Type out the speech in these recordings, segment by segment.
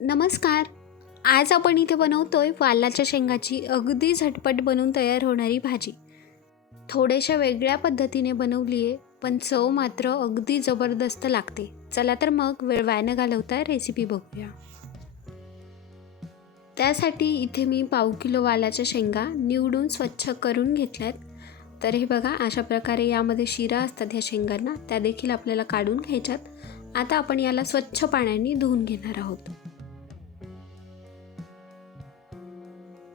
नमस्कार. आज आपण इथे बनवतो आहे वालाच्या शेंगाची अगदी झटपट बनवून तयार होणारी भाजी. थोड्याशा वेगळ्या पद्धतीने बनवली आहे पण चव मात्र अगदी जबरदस्त लागते. चला तर मग वेळ वाया घालवता रेसिपी बघूया. त्यासाठी इथे मी पाव किलो वालाच्या शेंगा निवडून स्वच्छ करून घेतल्यात. तर हे बघा अशा प्रकारे यामध्ये शिरा असतात ह्या शेंगांना त्या देखील आपल्याला काढून घ्यायच्यात. आता आपण याला स्वच्छ पाण्याने धुवून घेणार आहोत.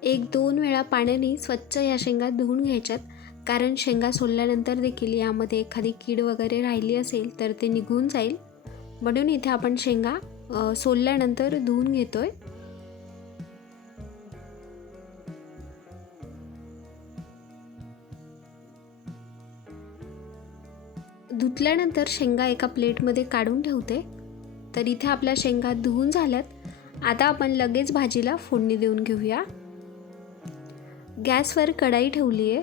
एक दोन वेळा पाण्याने स्वच्छ या शेंगा धुवून घ्यायच्यात. कारण शेंगा सोलल्यानंतर देखील यामध्ये एखादी कीड वगैरे राहिली असेल तर ते निघून जाईल. म्हणून इथे आपण शेंगा सोलल्यानंतर धुवून घेतोय. धुतल्यानंतर शेंगा एका प्लेटमध्ये काढून ठेवते. तर इथे आपल्या शेंगा धुवून झाल्यात. आता आपण लगेच भाजीला फोडणी देऊन घेऊया. गॅसवर कढाई ठेवली आहे.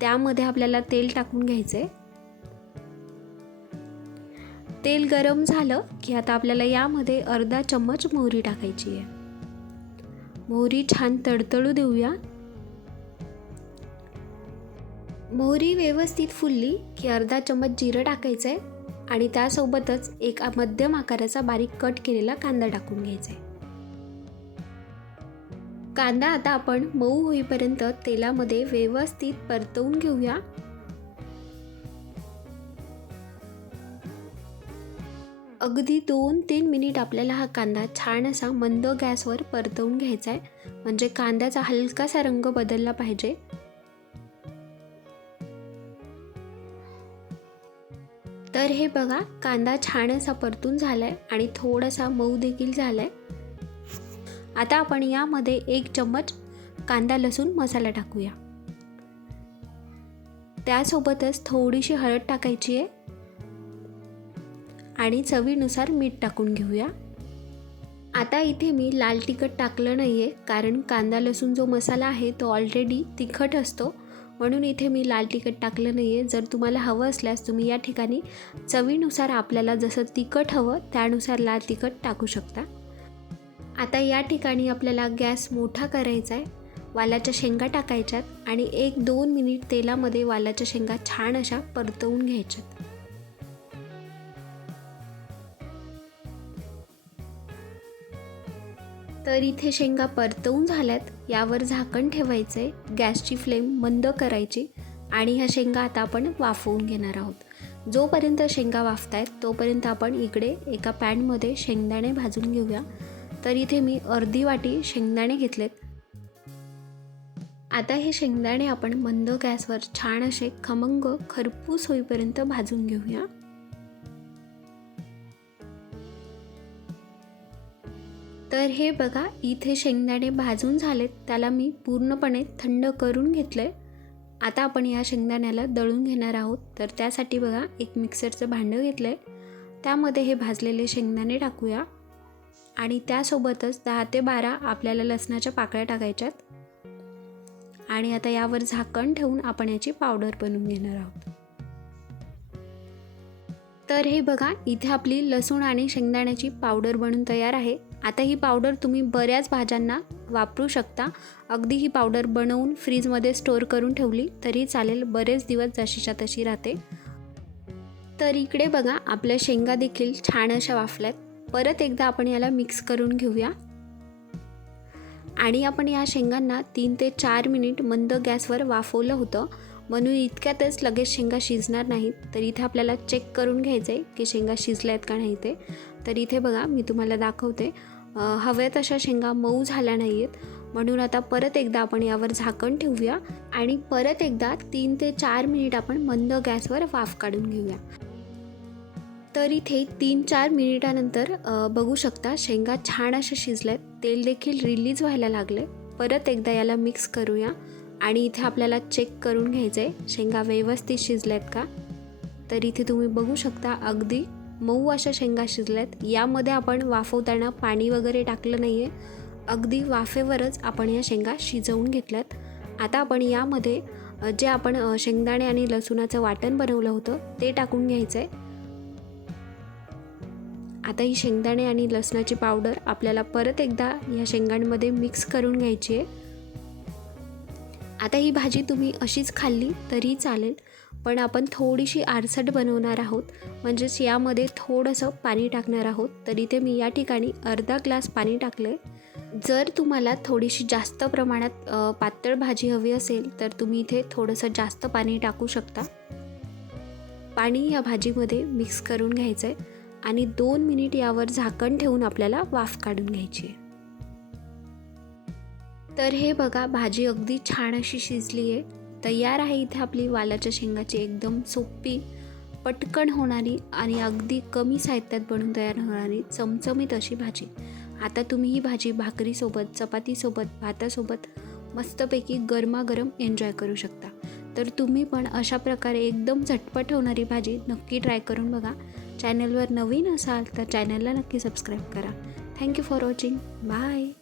त्यामध्ये आपल्याला तेल टाकून घ्यायचं आहे तेल गरम झालं की आता आपल्याला यामध्ये अर्धा चम्मच मोहरी टाकायची आहे. मोहरी छान तडतडू देऊया. मोहरी व्यवस्थित फुलली की अर्धा चम्मच जिरं टाकायचं आहे आणि त्यासोबतच एक मध्यम आकाराचा बारीक कट केलेला कांदा टाकून घ्यायचा आहे कांदा आता आपण मऊ होईपर्यंत तेलामध्ये व्यवस्थित परतवून घेऊया. अगदी दोन तीन मिनिट आपल्याला हा कांदा छान असा मंद गॅसवर परतवून घ्यायचा आहे म्हणजे कांद्याचा हलकासा रंग बदलला पाहिजे. तर हे बघा कांदा छान असा परतून झालाय आणि थोडासा मऊ देखील झालाय. आता आपण यामध्ये एक चम्मच कांदा लसूण मसाला टाकूया. त्यासोबतच थोडीशी हळद टाकायची आहे आणि चवीनुसार मीठ टाकून घेऊया. आता इथे मी लाल तिखट टाकलं नाही आहे कारण कांदा लसूण जो मसाला आहे तो ऑलरेडी तिखट असतो. म्हणून इथे मी लाल तिखट टाकलं नाही आहे जर तुम्हाला हवं असल्यास तुम्ही या ठिकाणी चवीनुसार आपल्याला जसं तिखट हवं त्यानुसार लाल तिखट टाकू शकता. आता या ठिकाणी आपल्याला गॅस मोठा करायचा आहे. वालाच्या शेंगा टाकायच्यात आणि एक दोन मिनिट तेलामध्ये वालाच्या शेंगा छान अशा परतवून घ्यायच्यात. तर इथे शेंगा परतवून झाल्यात. यावर झाकण ठेवायचं आहे गॅसची फ्लेम मंद करायची आणि ह्या शेंगा आता आपण वाफवून घेणार आहोत. जोपर्यंत शेंगा वाफतायत तोपर्यंत आपण इकडे एका पॅनमध्ये शेंगदाणे भाजून घेऊया. तर इथे मी अर्धी वाटी शेंगदाणे घेतलेत. आता हे शेंगदाणे आपण मंद गॅसवर छान असे खमंग खरपूस होईपर्यंत भाजून घेऊया. तर हे बघा इथे शेंगदाणे भाजून झालेत. त्याला मी पूर्णपणे थंड करून घेतलं आहे आता आपण या शेंगदाण्याला दळून घेणार आहोत. तर त्यासाठी बघा एक मिक्सरचं भांडं घेतलं आहे त्यामध्ये हे भाजलेले शेंगदाणे टाकूया. आणि त्यासोबतच दहा ते बारा आपल्याला लसणाच्या पाकळ्या टाकायच्यात. आणि आता यावर झाकण ठेवून आपण याची पावडर बनवून घेणार आहोत. तर हे बघा इथे आपली लसूण आणि शेंगदाण्याची पावडर बनून तयार आहे. आता ही पावडर तुम्ही बऱ्याच भाज्यांना वापरू शकता. अगदी ही पावडर बनवून फ्रीजमध्ये स्टोअर करून ठेवली तरी चालेल बरेच दिवस जशीच्या तशी राहते. तर इकडे बघा आपल्या शेंगा देखील छान अशा वाफल्यात. परत एकदा आपण याला मिक्स करून घेऊया. आणि आपण या शेंगांना तीन ते चार मिनिट मंद गॅसवर वाफवलं होतं. म्हणून इतक्यातच लगेच शेंगा शिजणार नाहीत. तर इथे आपल्याला चेक करून घ्यायचं आहे की शेंगा शिजल्या आहेत का नाही ते. तर इथे बघा मी तुम्हाला दाखवते. हव्या तशा शेंगा मऊ झाल्या नाही आहेत म्हणून आता परत एकदा आपण यावर झाकण ठेवूया. आणि परत एकदा तीन ते चार मिनिट आपण मंद गॅसवर वाफ काढून घेऊया. तर इथे तीन चार मिनिटानंतर बघू शकता शेंगा छान अशा शिजल्यात. तेल देखील रिलीज व्हायला लागले परत एकदा याला मिक्स करूया. आणि इथे आपल्याला चेक करून घ्यायचं आहे शेंगा व्यवस्थित शिजल्यात का? तर इथे तुम्ही बघू शकता अगदी मऊ अशा शेंगा शिजल्यात. यामध्ये आपण वाफवताना पाणी वगैरे टाकलं नाही आहे अगदी वाफेवरच आपण या शेंगा शिजवून घेतल्यात. आता आपण यामध्ये जे आपण शेंगदाणे आणि लसूणाचं वाटण बनवलं होतं ते टाकून घ्यायचं आहे आता ही शेंगदाणे आणि लसणाची पावडर आपल्याला परत एकदा ह्या शेंगांमध्ये मिक्स करून घ्यायची आहे. आता ही भाजी तुम्ही अशीच खाल्ली तरी चालेल पण आपण थोडीशी आरसट बनवणार आहोत. म्हणजेच यामध्ये थोडंसं पाणी टाकणार आहोत. तरी ते मी या ठिकाणी अर्धा ग्लास पाणी टाकलं आहे जर तुम्हाला थोडीशी जास्त प्रमाणात पातळ भाजी हवी असेल तर तुम्ही इथे थोडंसं जास्त पाणी टाकू शकता. पाणी या भाजीमध्ये मिक्स करून घ्यायचं आहे आणि दोन मिनिट यावर झाकण ठेवून आपल्याला वाफ काढून घ्यायची आहे. तर हे बघा भाजी अगदी छान अशी शिजली आहे. तयार आहे इथे आपली वालाच्या शेंगाची एकदम सोपी पटकन होणारी आणि अगदी कमी साहित्यात बनवून तयार होणारी चमचमीत अशी भाजी. आता तुम्ही ही भाजी भाकरीसोबत चपातीसोबत भातासोबत मस्तपैकी गरमागरम एन्जॉय करू शकता. तर तुम्ही पण अशा प्रकारे एकदम झटपट होणारी भाजी नक्की ट्राय करून बघा. चॅनलवर नवीन असाल तर चॅनलला नक्की सबस्क्राईब करा. Thank you for watching bye